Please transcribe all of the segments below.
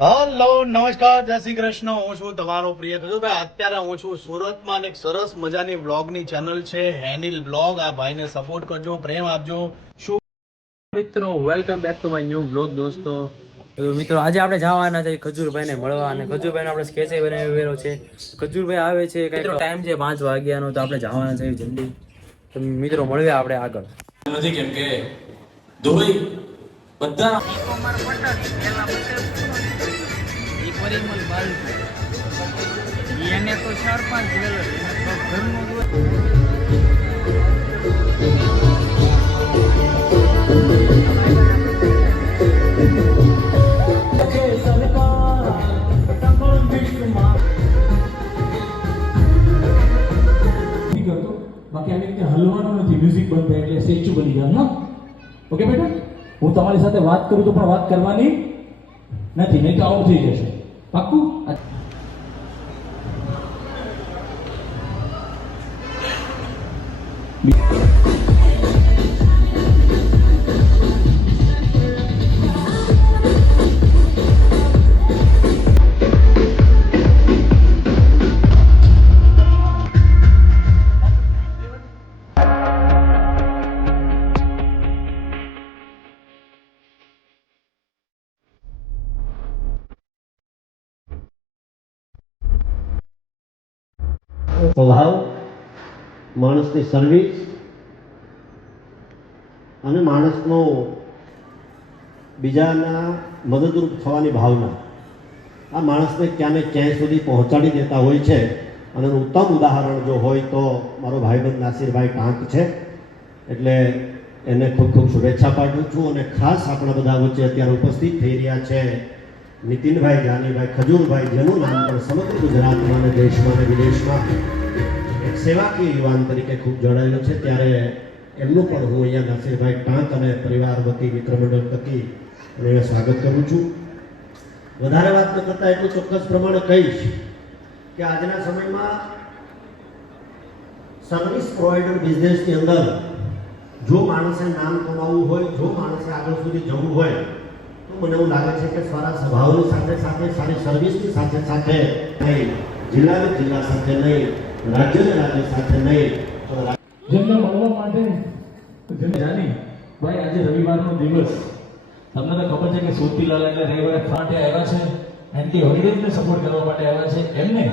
Hello નમસ્કાર જય શ્રી કૃષ્ણ. હું છું તમારો પ્રિય ખજૂરભાઈ. અત્યારે હું છું સુરતમાં અને એક સરસ મજાની વ્લોગની ચેનલ છે હેનિલ વ્લોગ. આ ભાઈને સપોર્ટ કરજો, પ્રેમ આપજો. શું મિત્રો, welcome back to my new vlog દોસ્તો. મિત્રો, આજે આપણે જવાના છે ખજૂરભાઈને મળવા અને ખજૂરભાઈને આપણે સ્કેચ બનાવેલો છે. ખજૂરભાઈ આવે છે, કંઈક ટાઈમ છે 5 વાગ્યાનો, તો આપણે જવાના છે જલ્દી. તો મિત્રો મળીએ આપણે આગળ. નથી કેમ કે દુબઈ બધા એને તો 4-5 ઘરનું બાકી આવી રીતે હલવાનું નથી. મ્યુઝિક બંધ થાય એટલે સ્ટેચ્યુ બની જાય. હા, ઓકે બેટા, હું તમારી સાથે વાત કરું તો પણ વાત કરવાની નથી, નહીં તો આવું થઈ જશે. પાક્કું? સ્વભાવ, માણસની સર્વિસ અને માણસનો બીજાના મદદરૂપ થવાની ભાવના આ માણસને ક્યાં ને ક્યાંય સુધી પહોંચાડી દેતા હોય છે. અને એનું ઉત્તમ ઉદાહરણ જો હોય તો મારો ભાઈબંધ નાસિરભાઈ ટાંક છે. એટલે એને ખૂબ ખૂબ શુભેચ્છા પાઠવું છું. અને ખાસ આપણા બધા વચ્ચે અત્યારે ઉપસ્થિત થઈ રહ્યા છે નીતિનભાઈ જાનીભાઈ ખજૂરભાઈ, જેનું નામ પણ સમગ્ર ગુજરાતમાં અને દેશમાં અને વિદેશમાં એક સેવાકીય યુવાન તરીકે ખૂબ જણાયેલું છે. ત્યારે એમનું પણ હું અહીંયા નાસિરભાઈ ટાંક અને પરિવાર વતી મિત્રમંડળ થકી એને સ્વાગત કરું છું. વધારે વાત ન કરતા એટલું ચોક્કસ પ્રમાણે કહીશ કે આજના સમયમાં સર્વિસ પ્રોવાઈડર બિઝનેસની અંદર જો માણસે નામ કમાવવું હોય, જો માણસે આગળ સુધી જવું હોય, તો મને એવું લાગે છે કે સારા સ્વભાવની સાથે સાથે સારી સર્વિસની સાથે સાથે નહીં, જિલ્લાને જિલ્લા સાથે નહીં, રાજ્યને રાજ્ય સાથે નહીં, જેમને મળવા માટે જાની ભાઈ, આજે રવિવારનો દિવસ, તમને તો ખબર છે કે સોતીલાલ એટલે રવિવારે માટે આવ્યા છે, એન્ટી હોલિડેઝને સપોર્ટ કરવા માટે આવ્યા છે. એમને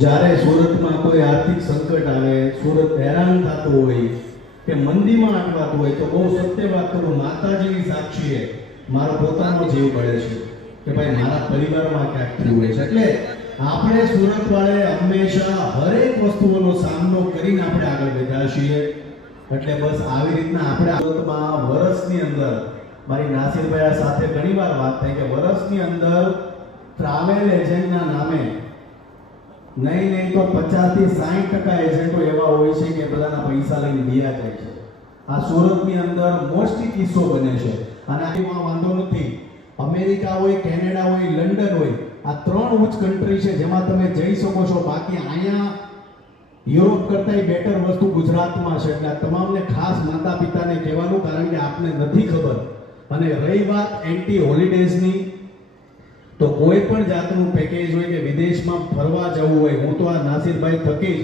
જ્યારે સુરતમાં કોઈ આર્થિક સંકટ આવે, સુરત હેરાન થતું હોય કે મંદીમાં અટવાતું હોય, તો બહુ સત્ય વાત કરું, માતાજીની સાક્ષીએ મારો પોતાનો જીવ બળે છે કે ભાઈ મારા પરિવારમાં ક્યાંક થયું હોય છે. એટલે આપણે સુરત વાળે હંમેશા હરેક વસ્તુઓનો સામનો કરીને આપણે આગળ વધ્યા છીએ. એટલે બસ આવી રીતના આપણે સુરતમાં વર્ષની અંદર, મારી નાસિરભાઈ સાથે ઘણીવાર વાત થઈ કે વર્ષની અંદર ટ્રાવેલ એજન્ટના નામે નહીં તો 50 થી 60% એજન્ટો એવા હોય છે કે બધાના પૈસા લઈને દિયા જાય છે. આ સુરતની અંદર મોસ્ટલી કિસ્સો બને છે. અને આમાં વાંધો નથી, અમેરિકા હોય, કેનેડા હોય, લંડન હોય, આ 3 ઉચ્ચ કન્ટ્રી છે જેમાં તમે જઈ શકો છો. બાકી અહીંયા યુરોપ કરતાં બેટર વસ્તુ ગુજરાતમાં છે. એટલે તમામને ખાસ માતા પિતાને કહેવાનું, કારણ કે આપને નથી ખબર. અને રહી વાત એન્ટી હોલિડેઝની, તો કોઈ પણ જાતનું પેકેજ હોય કે વિદેશમાં ફરવા જવું હોય, હું તો આ નાસિરભાઈ થકી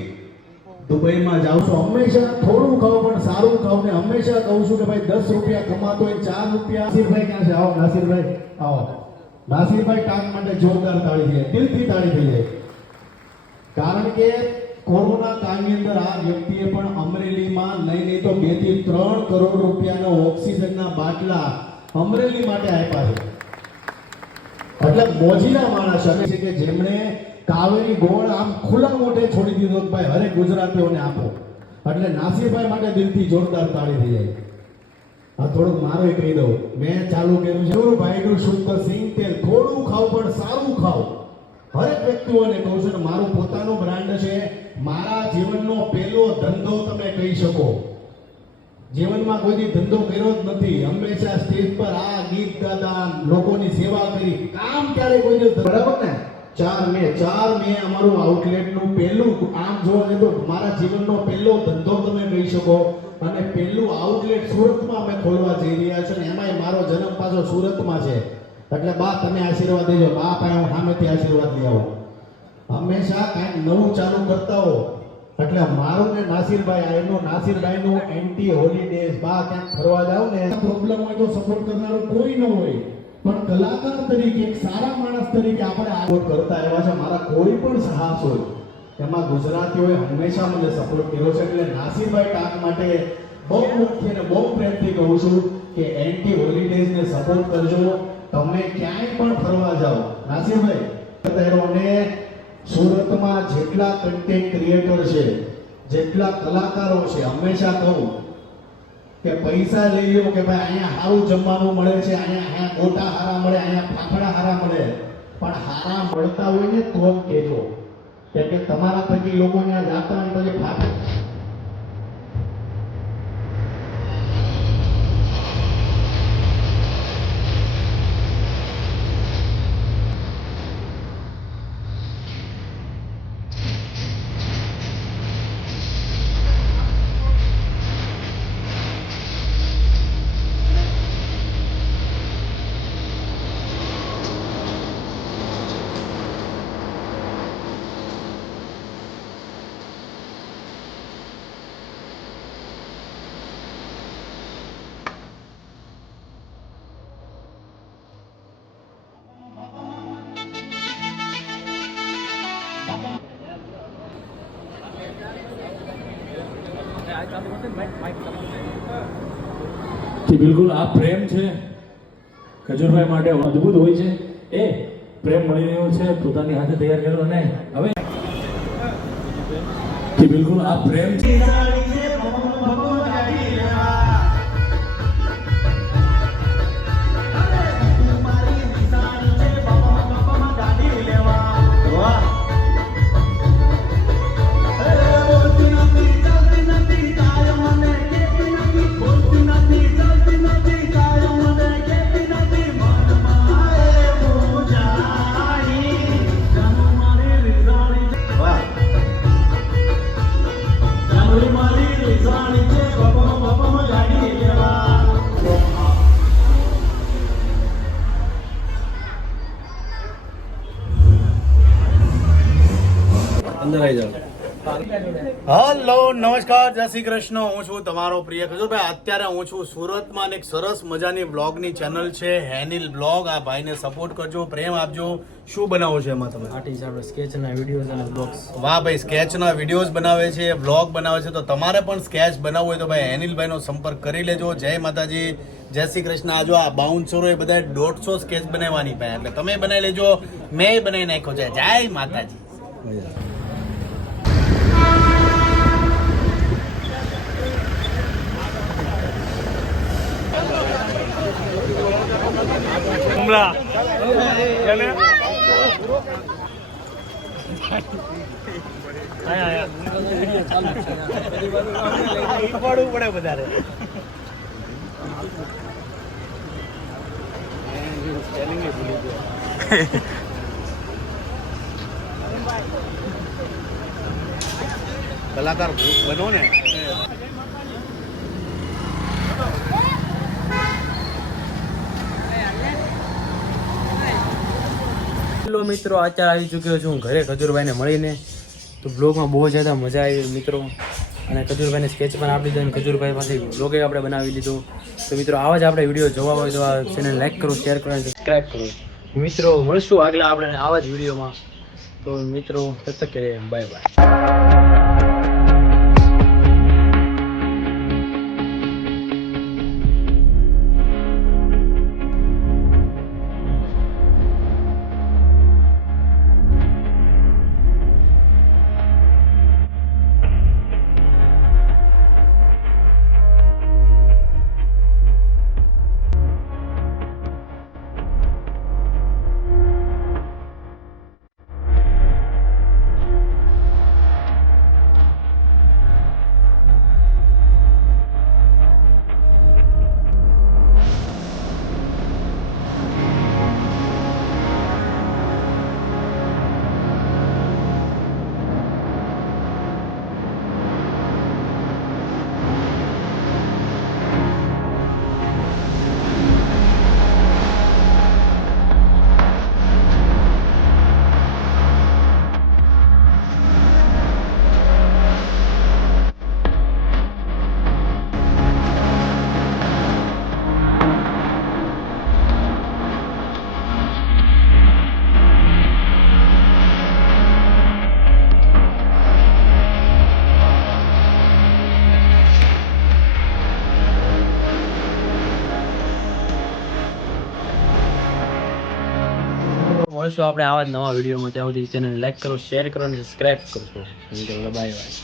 દુબઈમાં જાઉં છું. હંમેશા થોડું ખાવ પણ સારું ખાવ. ને હંમેશા કહું છું કે ભાઈ 10 રૂપિયા કમાતો હોય 4 રૂપિયા. નાસિરભાઈ ક્યાં છે? આવો નાસિરભાઈ, આવો. નાસિરભાઈ ટાંક માટે જોરદાર તાળી થઈ જાય, દિલથી તાળી થઈ જાય. કારણ કે કોરોના કાળની અંદર આ વ્યક્તિએ પણ અમરેલીમાં નહીં તો 2 થી 3 કરોડ રૂપિયાનો ઓક્સિજનના બાટલા અમરેલી માટે આપ્યા છે. એટલે મોજીલા માણસ છે કે જેમણે કાવેરી ગોળ આમ ખુલ્લા મોઢે છોડી દીધો કે ભાઈ હરેક ગુજરાતીઓને આપો. એટલે નાસિરભાઈ માટે દિલથી જોરદાર તાળી થઈ જાય. આ થોડુંક મારો કહી દઉં, મેં ચાલુ કર્યું છે ભાઈનું શુદ્ધ સિંગ તેલ. થોડું ખાવ પણ સારું ખાવ. હરેક વ્યક્તિઓને કહું છું, મારું પોતાનું બ્રાન્ડ છે. મારા જીવનનો પહેલો ધંધો તમે કહી શકો. જીવનમાં કોઈ ધંધો કર્યો જ નથી. હંમેશા સ્ટેજ પર આ ગીત ગાતા, લોકોની સેવા કરી, કામ ક્યારે કોઈ બરાબર ને. 4 મે અમારું આઉટલેટનું પહેલું, આમ જોવા જઈએ તો મારા જીવનનો પહેલો ધંધો તમે કહી શકો. અને પહેલું આઉટલેટ સુરતમાં અમે ખોલવા જઈ રહ્યા છે. અને એમાંય મારો જન્મ પાછો સુરતમાં છે. એટલે બા તમે આશીર્વાદ દેજો. બા પાસે હું સામેથી આશીર્વાદ લઈ આવું. હંમેશા કાંઈક નવું ચાલુ કરતા હો. એટલે મારું ને નાસિરભાઈ આ એનું નાસિરભાઈનું એન્ટી હોલીડેઝ. બા ક્યાંક ફરવા જાવ ને પ્રોબ્લેમ હોય તો સપોર્ટ કરનારો કોઈ ન હોય, પણ કલાકાર તરીકે એક સારા માણસ તરીકે આપણે સપોર્ટ કરતા એવા છે. મારા કોઈ પણ સાહસ હોય એમાં ગુજરાતીઓએ હંમેશા મને સપોર્ટ કર્યો છે. એટલે નાસિરભાઈ ટાંક માટે બહુ મુખ્ય અને બહુ પ્રેમથી કહું છું કે એન્ટી હોલીડેઝ ને સપોર્ટ કરજો. તમે ક્યાંય પણ ફરવા જાઓ નાસિરભાઈ, અને સુરતમાં જેટલા કન્ટેન્ટ ક્રિએટર છે, જેટલા કલાકારો છે, હંમેશા કહું કે પૈસા લઈ લો કે ભાઈ અહીંયા સારું જમવાનું મળે છે, અહીંયા ગોટા હારા મળે, અહીંયા ફાફડા હારા મળે, પણ હારા મળતા હોય ને તો જ કહેજો. કેમ કે તમારા થકી લોકો ત્યાં જાતા હોય પછી ફાફડા કે બિલકુલ આ પ્રેમ છે ખજૂરભાઈ માટે અદ્ભુત હોય છે. એ પ્રેમ મળી રહ્યો છે, પોતાની હાથે તૈયાર કર્યો. અને હવે કે બિલકુલ આ પ્રેમ છે. હલો નમસ્કાર, જય શ્રી કૃષ્ણ. હું છું તમારો પ્રિય ખજૂરભાઈ. અત્યારે હું છું સુરતમાં અને એક સરસ મજાની બ્લોગની ચેનલ છે હેનિલ બ્લોગ. આ ભાઈને સપોર્ટ કરજો, પ્રેમ આપજો. શું બનાવો છો એમાં તમે? આર્ટિસ્ટ આપણે સ્કેચના વિડીયોઝ અને બ્લોગ્સ. વાહ ભાઈ, સ્કેચના વિડીયોઝ બનાવે છે, બ્લોગ બનાવે છે. તો તમારે પણ સ્કેચ બનાવવું હોય તો ભાઈ હેનિલભાઈનો સંપર્ક કરી લેજો. જય માતાજી, જય શ્રી કૃષ્ણ. આ જો આ બાઉન્સરો એ બધા 150 સ્કેચ બનાવવાની ભાઈ, એટલે તમે બનાવી લેજો. મેં બનાવી નાખ્યો છે. જય માતાજી. પડવું પડે વધારે. કલાકાર બનો ને. હેલો મિત્રો, અત્યારે આવી ચૂક્યો છું ઘરે ખજૂરભાઈને મળીને. તો બ્લોગમાં બહુ જ્યાદા મજા આવી મિત્રો. અને ખજૂરભાઈને સ્કેચ પણ આપી દીધો અને ખજૂરભાઈ પાસે બ્લોગે આપણે બનાવી લીધો. તો મિત્રો આવા જ આપણે વિડીયો જોવા હોય તો આ ચેનલ લાઈક કરો, શેર કરો અને સબસ્ક્રાઈબ કરો. મિત્રો મળશું આગલા આપણે આવા જ વિડીયોમાં. તો મિત્રો તબ તક કે બાય બાય. મળશું આપણે આવા જ નવા વિડીયોમાં. ત્યાં સુધી ચેનલ લાઈક કરો, શેર કરો અને સબસ્ક્રાઈબ કરશો. Bye bye.